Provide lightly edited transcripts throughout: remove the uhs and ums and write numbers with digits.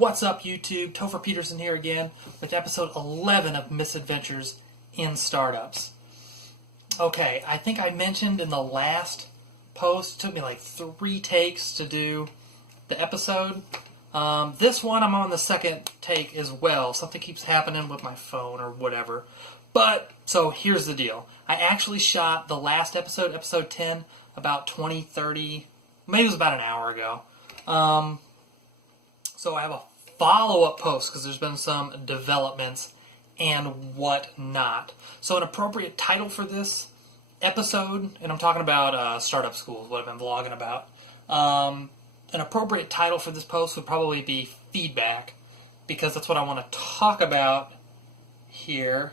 What's up, YouTube? Topher Peterson here again with episode 11 of Misadventures in Startups. Okay, I think I mentioned in the last post, it took me like 3 takes to do the episode. This one, I'm on the second take as well. Something keeps happening with my phone or whatever. But, so here's the deal. I actually shot the last episode, episode 10, about 20, 30, maybe it was about an hour ago. So I have a follow-up post because there's been some developments and whatnot. So an appropriate title for this episode, and I'm talking about startup schools, what I've been vlogging about. An appropriate title for this post would probably be feedback, because that's what I want to talk about here,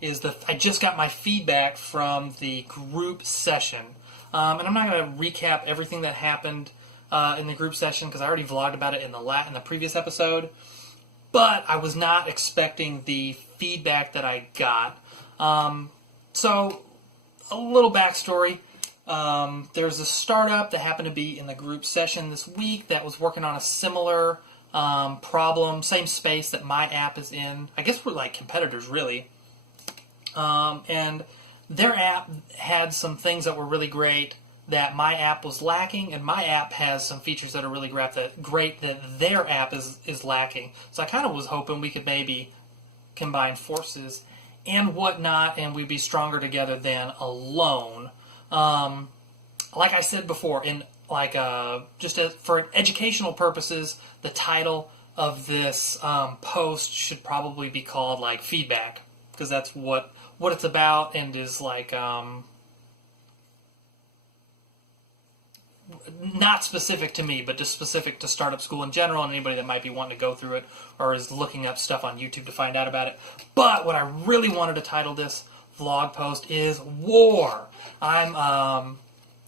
is that I just got my feedback from the group session. And I'm not going to recap everything that happened in the group session, because I already vlogged about it in the previous episode. But I was not expecting the feedback that I got. So, a little backstory. There's a startup that happened to be in the group session this week that was working on a similar problem, same space that my app is in. I guess we're like competitors, really. And their app had some things that were really great that my app was lacking, and my app has some features that are really great that their app is lacking. So I kind of was hoping we could maybe combine forces and whatnot, and we'd be stronger together than alone. Like I said before, in like for educational purposes, the title of this post should probably be called like feedback, because that's what it's about, and is like not specific to me, but just specific to startup school in general, and anybody that might be wanting to go through it or is looking up stuff on YouTube to find out about it. But what I really wanted to title this vlog post is War. I'm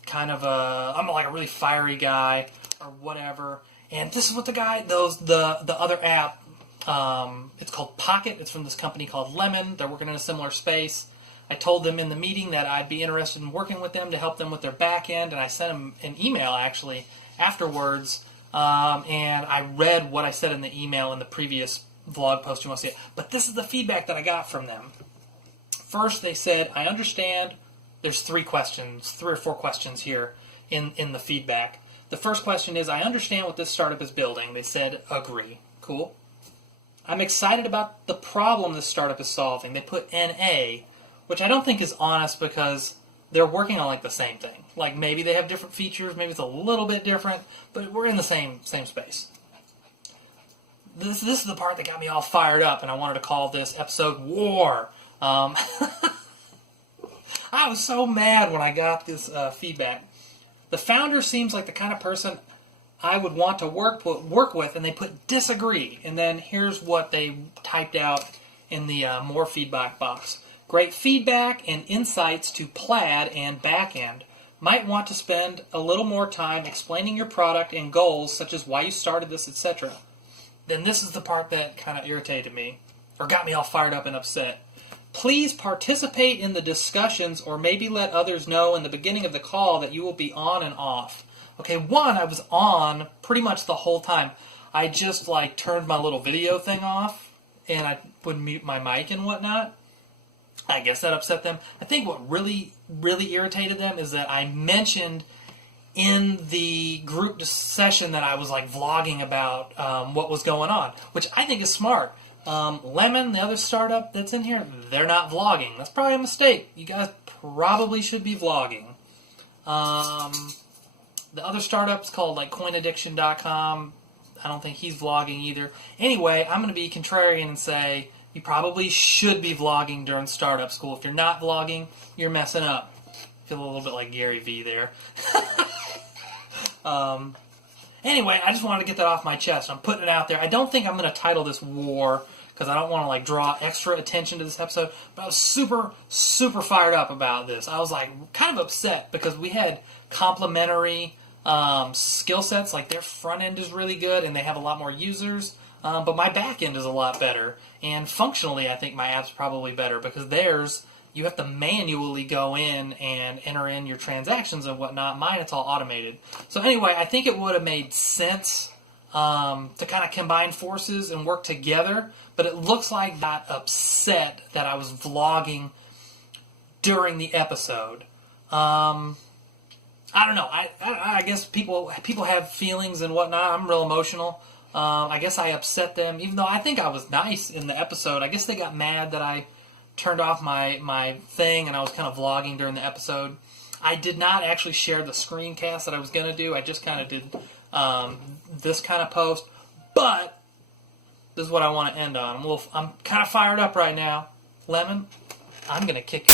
like a really fiery guy or whatever, and this is what the other app, it's called Pocket. It's from this company called Lemon. They're working in a similar space. I told them in the meeting that I'd be interested in working with them to help them with their back end, and I sent them an email actually afterwards, and I read what I said in the email in the previous vlog post. You want to see it? But this is the feedback that I got from them. First, they said, I understand. There's 3 or 4 questions here in the feedback. The first question is, I understand what this startup is building. They said, agree. Cool. I'm excited about the problem this startup is solving. They put NA, which I don't think is honest, because they're working on like the same thing. Like maybe they have different features, maybe it's a little bit different, but we're in the same space. This is the part that got me all fired up, and I wanted to call this episode War. I was so mad when I got this feedback. The founder seems like the kind of person I would want to work with, and they put disagree. And then here's what they typed out in the more feedback box. Great feedback and insights to Plaid and backend. Might want to spend a little more time explaining your product and goals, such as why you started this, etc. Then this is the part that kind of irritated me, or got me all fired up and upset. Please participate in the discussions, or maybe let others know in the beginning of the call that you will be on and off. Okay, I was on pretty much the whole time. I just like turned my little video thing off, and I would mute my mic and whatnot. I guess that upset them. I think what really, really irritated them is that I mentioned in the group session that I was like vlogging about what was going on, which I think is smart. Lemon, the other startup that's in here, they're not vlogging. That's probably a mistake. You guys probably should be vlogging. The other startup's called like coinaddiction.com. I don't think he's vlogging either. Anyway, I'm going to be contrarian and say you probably should be vlogging during startup school. If you're not vlogging, you're messing up. I feel a little bit like Gary Vee there. Anyway, I just wanted to get that off my chest. I'm putting it out there. I don't think I'm going to title this War, because I don't want to like draw extra attention to this episode. But I was super, super fired up about this. I was like kind of upset because we had complementary skill sets. Like their front end is really good and they have a lot more users. But my back end is a lot better. And functionally, I think my app's probably better, because theirs, you have to manually go in and enter in your transactions and whatnot. Mine, it's all automated. So anyway, I think it would have made sense to kind of combine forces and work together. But it looks like I got upset that I was vlogging during the episode. I don't know. I guess people have feelings and whatnot. I'm real emotional. I guess I upset them, even though I think I was nice in the episode. I guess they got mad that I turned off my thing and I was kind of vlogging during the episode. I did not actually share the screencast that I was going to do. I just kind of did this kind of post. But this is what I want to end on. I'm kind of fired up right now. Lemon, I'm going to kick